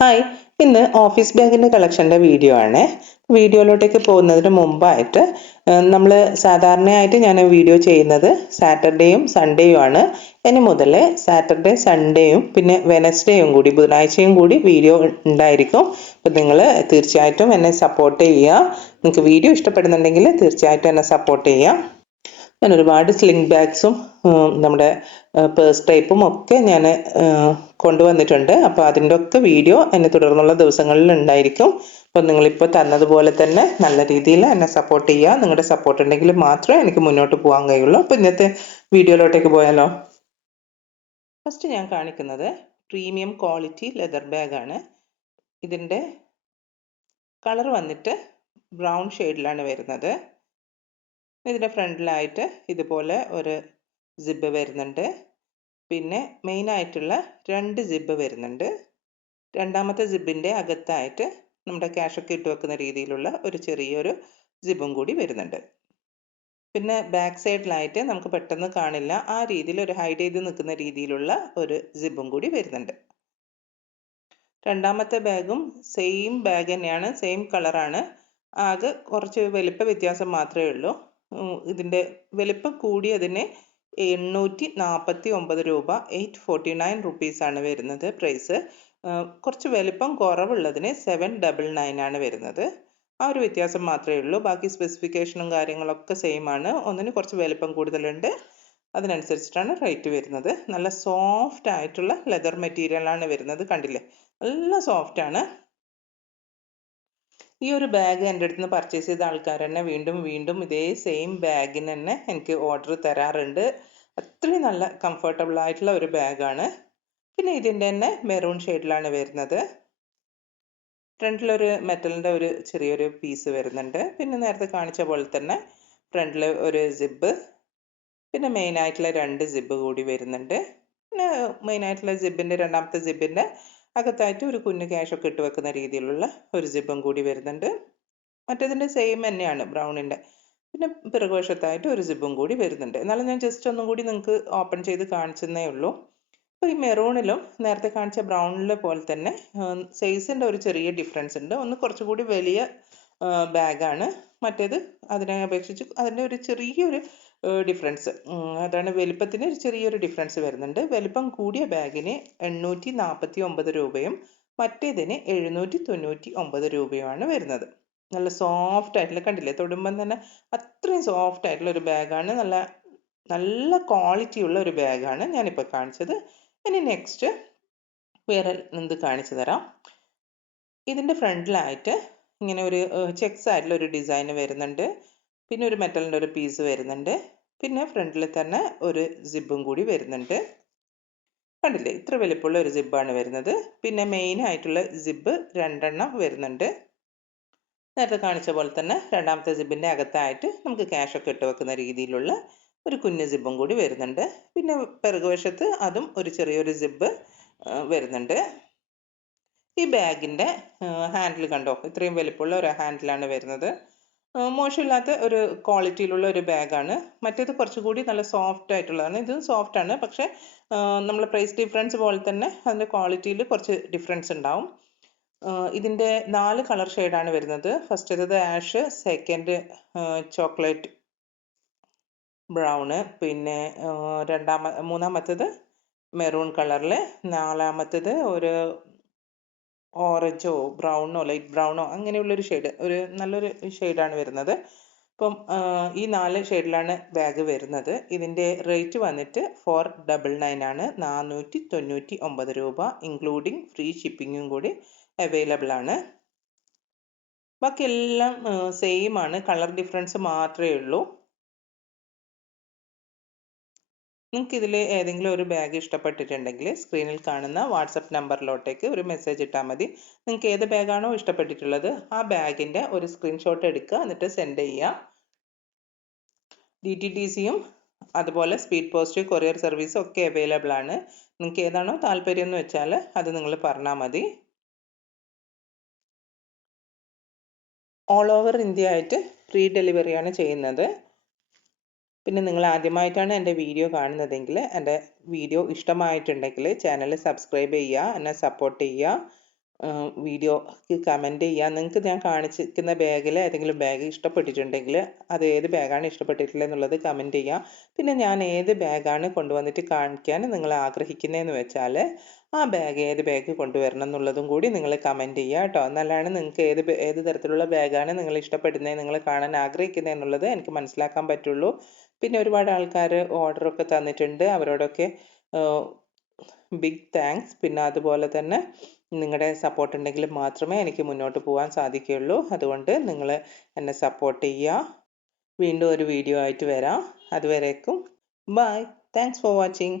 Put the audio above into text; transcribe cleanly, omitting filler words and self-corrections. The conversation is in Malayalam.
ഹായ്, ഇന്ന് ഓഫീസ് ബാഗിൻ്റെ കളക്ഷൻ്റെ വീഡിയോ ആണ്. വീഡിയോയിലോട്ടേക്ക് പോകുന്നതിന് മുമ്പായിട്ട് നമ്മൾ സാധാരണയായിട്ട് ഞാൻ വീഡിയോ ചെയ്യുന്നത് സാറ്റർഡേയും സൺഡേയും ആണ്. ഇനി മുതൽ സാറ്റർഡേ സൺഡേയും പിന്നെ വെനസ്ഡേയും കൂടി ബുധനാഴ്ചയും കൂടി വീഡിയോ ഉണ്ടായിരിക്കും. അപ്പോൾ നിങ്ങൾ തീർച്ചയായിട്ടും എന്നെ സപ്പോർട്ട് ചെയ്യുക. നിങ്ങൾക്ക് വീഡിയോ ഇഷ്ടപ്പെടുന്നുണ്ടെങ്കിൽ തീർച്ചയായിട്ടും എന്നെ സപ്പോർട്ട് ചെയ്യുക. ഞാൻ ഒരുപാട് സ്ലിംഗ് ബാഗ്സും നമ്മുടെ പേഴ്സ് ടൈപ്പും ഒക്കെ ഞാൻ കൊണ്ടുവന്നിട്ടുണ്ട്. അപ്പോൾ അതിൻ്റെ ഒക്കെ വീഡിയോ എന്നെ തുടർന്നുള്ള ദിവസങ്ങളിൽ ഉണ്ടായിരിക്കും. അപ്പോൾ നിങ്ങളിപ്പോൾ തന്നതുപോലെ തന്നെ നല്ല രീതിയിൽ എന്നെ സപ്പോർട്ട് ചെയ്യുക. നിങ്ങളുടെ സപ്പോർട്ട് ഉണ്ടെങ്കിൽ മാത്രമേ എനിക്ക് മുന്നോട്ട് പോകാൻ കഴിയുള്ളൂ. അപ്പോൾ ഇന്നത്തെ വീഡിയോയിലോട്ടേക്ക് പോയാലോ? ഫസ്റ്റ് ഞാൻ കാണിക്കുന്നത് പ്രീമിയം ക്വാളിറ്റി ലെതർ ബാഗാണ്. ഇതിൻ്റെ കളർ വന്നിട്ട് ബ്രൗൺ ഷെയ്ഡിലാണ് വരുന്നത്. ഇതിൻ്റെ ഫ്രണ്ടിലായിട്ട് ഇതുപോലെ ഒരു സിബ് വരുന്നുണ്ട്. പിന്നെ മെയിനായിട്ടുള്ള 2 സിബ് വരുന്നുണ്ട്. രണ്ടാമത്തെ സിബിൻ്റെ അകത്തായിട്ട് നമ്മുടെ ക്യാഷൊക്കെ ഇട്ട് വെക്കുന്ന രീതിയിലുള്ള ഒരു ചെറിയൊരു സിബും കൂടി വരുന്നുണ്ട്. പിന്നെ ബാക്ക് സൈഡിലായിട്ട് നമുക്ക് പെട്ടെന്ന് കാണില്ല, ആ രീതിയിൽ ഒരു ഹൈഡ് ചെയ്ത് നിൽക്കുന്ന രീതിയിലുള്ള ഒരു സിബും കൂടി വരുന്നുണ്ട്. രണ്ടാമത്തെ ബാഗും സെയിം ബാഗ് തന്നെയാണ്, സെയിം കളറാണ്. ആകെ കുറച്ച് വലിപ്പ വ്യത്യാസം മാത്രമേ ഉള്ളൂ. ഇതിൻ്റെ വലിപ്പം കൂടിയതിന് 849 രൂപ, 849 റുപ്പീസാണ് വരുന്നത് പ്രൈസ്. കുറച്ച് വലിപ്പം കുറവുള്ളതിന് 799 ആണ് വരുന്നത്. ആ ഒരു വ്യത്യാസം മാത്രമേ ഉള്ളൂ. ബാക്കി സ്പെസിഫിക്കേഷനും കാര്യങ്ങളൊക്കെ സെയിം ആണ്. ഒന്നിന് കുറച്ച് വലിപ്പം കൂടുതലുണ്ട്, അതിനനുസരിച്ചിട്ടാണ് റേറ്റ് വരുന്നത്. നല്ല സോഫ്റ്റ് ആയിട്ടുള്ള ലെതർ മെറ്റീരിയലാണ് വരുന്നത്. കണ്ടില്ലേ, നല്ല സോഫ്റ്റ് ആണ്. ഈ ഒരു ബാഗ് എൻ്റെ അടുത്ത് നിന്ന് പർച്ചേസ് ചെയ്ത ആൾക്കാർ തന്നെ വീണ്ടും വീണ്ടും ഇതേ സെയിം ബാഗിന് തന്നെ എനിക്ക് ഓർഡർ തരാറുണ്ട്. അത്രയും നല്ല കംഫർട്ടബിൾ ആയിട്ടുള്ള ഒരു ബാഗാണ്. പിന്നെ ഇതിൻ്റെ തന്നെ മെറൂൺ ഷെയ്ഡിലാണ് വരുന്നത്. ഫ്രണ്ടിലൊരു മെറ്റലിൻ്റെ ഒരു ചെറിയൊരു പീസ് വരുന്നുണ്ട്. പിന്നെ നേരത്തെ കാണിച്ച പോലെ തന്നെ ഫ്രണ്ടിൽ ഒരു സിബ്, പിന്നെ മെയിനായിട്ടുള്ള 2 സിബ് കൂടി വരുന്നുണ്ട്. പിന്നെ മെയിനായിട്ടുള്ള സിബിൻ്റെ രണ്ടാമത്തെ സിബിൻ്റെ അകത്തായിട്ട് ഒരു കുഞ്ഞു ക്യാഷൊക്കെ ഇട്ട് വെക്കുന്ന രീതിയിലുള്ള ഒരു സിബും കൂടി വരുന്നുണ്ട്. മറ്റേതിൻ്റെ സെയിം തന്നെയാണ്, ബ്രൗണിൻ്റെ. പിന്നെ പിറകുവശത്തായിട്ട് ഒരു സിബും കൂടി വരുന്നുണ്ട്. എന്നാലും ഞാൻ ജസ്റ്റ് ഒന്നും കൂടി നിങ്ങൾക്ക് ഓപ്പൺ ചെയ്ത് കാണിച്ചെന്നേ ഉള്ളൂ. അപ്പോൾ ഈ മെറൂണിലും നേരത്തെ കാണിച്ച ബ്രൗണിലെ പോലെ തന്നെ സൈസിൻ്റെ ഒരു ചെറിയ ഡിഫറൻസ് ഉണ്ട്. ഒന്ന് കുറച്ചുകൂടി വലിയ ബാഗാണ്, മറ്റേത് അതിനെ അപേക്ഷിച്ച് അതിൻ്റെ ഒരു ചെറിയൊരു ഡിഫറൻസ്, അതാണ് വലിപ്പത്തിന് ഒരു ചെറിയൊരു ഡിഫറൻസ് വരുന്നുണ്ട്. വലിപ്പം കൂടിയ ബാഗിന് 849 രൂപയും മറ്റേതിന് 799 രൂപയുമാണ് വരുന്നത്. നല്ല സോഫ്റ്റ് ആയിട്ടുള്ള, കണ്ടില്ലേ, തൊടുമ്പം തന്നെ അത്രയും സോഫ്റ്റ് ആയിട്ടുള്ള ഒരു ബാഗാണ്. നല്ല നല്ല ക്വാളിറ്റി ഉള്ള ഒരു ബാഗാണ് ഞാനിപ്പോൾ കാണിച്ചത്. ഇനി നെക്സ്റ്റ് വേറെ എന്ത് കാണിച്ചു തരാം. ഇതിൻ്റെ ഫ്രണ്ടിലായിട്ട് ഇങ്ങനെ ഒരു ചെക്സ് ആയിട്ടുള്ള ഒരു ഡിസൈൻ വരുന്നുണ്ട്. പിന്നെ ഒരു മെറ്റലിൻ്റെ ഒരു പീസ് വരുന്നുണ്ട്. പിന്നെ ഫ്രണ്ടിൽ തന്നെ ഒരു സിബും കൂടി വരുന്നുണ്ട്. കണ്ടില്ലേ, ഇത്ര വലിപ്പമുള്ള ഒരു സിബാണ് വരുന്നത്. പിന്നെ മെയിൻ ആയിട്ടുള്ള സിബ് 2 വരുന്നുണ്ട്. നേരത്തെ കാണിച്ച പോലെ തന്നെ രണ്ടാമത്തെ സിബിൻ്റെ അകത്തായിട്ട് നമുക്ക് ക്യാഷൊക്കെ ഇട്ട് വെക്കുന്ന രീതിയിലുള്ള ഒരു കുഞ്ഞു സിബും കൂടി വരുന്നുണ്ട്. പിന്നെ പിറകുവശത്ത് അതും ഒരു ചെറിയൊരു സിബ് വരുന്നുണ്ട്. ഈ ബാഗിൻ്റെ ഹാൻഡിൽ കണ്ടോ, ഇത്രയും വലിപ്പമുള്ള ഒരു ഹാൻഡിലാണ് വരുന്നത്. മോശമില്ലാത്ത ഒരു ക്വാളിറ്റിയിലുള്ള ഒരു ബാഗാണ്. മറ്റേത് കുറച്ചുകൂടി നല്ല സോഫ്റ്റ് ആയിട്ടുള്ളതാണ്. ഇത് സോഫ്റ്റ് ആണ്, പക്ഷേ നമ്മൾ പ്രൈസ് ഡിഫറൻസ് പോലെ തന്നെ അതിൻ്റെ ക്വാളിറ്റിയിൽ കുറച്ച് ഡിഫറൻസ് ഉണ്ടാവും. ഇതിൻ്റെ 4 കളർ ഷെയ്ഡാണ് വരുന്നത്. ഫസ്റ്റത്തേത് ആഷ്, സെക്കൻഡ് ചോക്ലേറ്റ് ബ്രൗണ്, പിന്നെ മൂന്നാമത്തേത് മെറൂൺ കളറിൽ, നാലാമത്തേത് ഒരു ഓറഞ്ചോ ബ്രൗണോ ലൈറ്റ് ബ്രൗണോ അങ്ങനെയുള്ളൊരു ഷെയ്ഡ്, ഒരു നല്ലൊരു ഷെയ്ഡാണ് വരുന്നത്. അപ്പം ഈ 4 ഷെയ്ഡിലാണ് ബാഗ് വരുന്നത്. ഇതിൻ്റെ റേറ്റ് വന്നിട്ട് 499 ആണ്, 499 രൂപ, ഇൻക്ലൂഡിങ് ഫ്രീ ഷിപ്പിങ്ങും കൂടി അവൈലബിൾ ആണ്. ബാക്കി എല്ലാം സെയിം ആണ്, കളർ ഡിഫറൻസ് മാത്രമേ ഉള്ളൂ. നിങ്ങൾക്ക് ഇതിൽ ഏതെങ്കിലും ഒരു ബാഗ് ഇഷ്ടപ്പെട്ടിട്ടുണ്ടെങ്കിൽ സ്ക്രീനിൽ കാണുന്ന വാട്സപ്പ് നമ്പറിലോട്ടേക്ക് ഒരു മെസ്സേജ് ഇട്ടാൽ മതി. നിങ്ങൾക്ക് ഏത് ബാഗാണോ ഇഷ്ടപ്പെട്ടിട്ടുള്ളത് ആ ബാഗിൻ്റെ ഒരു സ്ക്രീൻഷോട്ട് എടുക്കുക, എന്നിട്ട് സെൻഡ് ചെയ്യുക. DTDCയും അതുപോലെ സ്പീഡ് പോസ്റ്റ്, കൊറിയർ സർവീസും ഒക്കെ അവൈലബിൾ ആണ്. നിങ്ങൾക്ക് ഏതാണോ താല്പര്യം എന്ന് വെച്ചാൽ അത് നിങ്ങൾ പറഞ്ഞാൽ മതി. ഓൾ ഓവർ ഇന്ത്യ ആയിട്ട് ഫ്രീ ഡെലിവറിയാണ് ചെയ്യുന്നത്. പിന്നെ നിങ്ങൾ ആദ്യമായിട്ടാണ് എൻ്റെ വീഡിയോ കാണുന്നതെങ്കിൽ എൻ്റെ വീഡിയോ ഇഷ്ടമായിട്ടുണ്ടെങ്കിൽ ചാനൽ സബ്സ്ക്രൈബ് ചെയ്യുക, എന്നെ സപ്പോർട്ട് ചെയ്യുക. വീഡിയോക്ക് കമൻറ്റ് ചെയ്യുക. നിങ്ങൾക്ക് ഞാൻ കാണിച്ചിരിക്കുന്ന ബാഗിൽ ഏതെങ്കിലും ബാഗ് ഇഷ്ടപ്പെട്ടിട്ടുണ്ടെങ്കിൽ അത് ഏത് ബാഗാണ് ഇഷ്ടപ്പെട്ടിട്ടുള്ളത് എന്നുള്ളത് കമൻറ്റ് ചെയ്യുക. പിന്നെ ഞാൻ ഏത് ബാഗാണ് കൊണ്ടുവന്നിട്ട് കാണിക്കാൻ നിങ്ങൾ ആഗ്രഹിക്കുന്നതെന്ന് വെച്ചാൽ ആ ബാഗ് ഏത് ബാഗ് കൊണ്ടുവരണം എന്നുള്ളതും കൂടി നിങ്ങൾ കമൻറ്റ് ചെയ്യുക കേട്ടോ. എന്നാലാണ് നിങ്ങൾക്ക് ഏത് തരത്തിലുള്ള ബാഗാണ് നിങ്ങൾ ഇഷ്ടപ്പെടുന്നത്, നിങ്ങൾ കാണാൻ ആഗ്രഹിക്കുന്നത് എന്നുള്ളത് എനിക്ക് മനസ്സിലാക്കാൻ പറ്റുള്ളൂ. പിന്നെ ഒരുപാട് ആൾക്കാർ ഓർഡറൊക്കെ തന്നിട്ടുണ്ട്. അവരോടൊക്കെ ബിഗ് താങ്ക്സ്. പിന്നെ അതുപോലെ തന്നെ നിങ്ങളുടെ സപ്പോർട്ട് ഉണ്ടെങ്കിൽ മാത്രമേ എനിക്ക് മുന്നോട്ട് പോകാൻ സാധിക്കുകയുള്ളൂ. അതുകൊണ്ട് നിങ്ങൾ എന്നെ സപ്പോർട്ട് ചെയ്യുക. വീണ്ടും ഒരു വീഡിയോ ആയിട്ട് വരാം. അതുവരേക്കും ബൈ. Thanks for watching.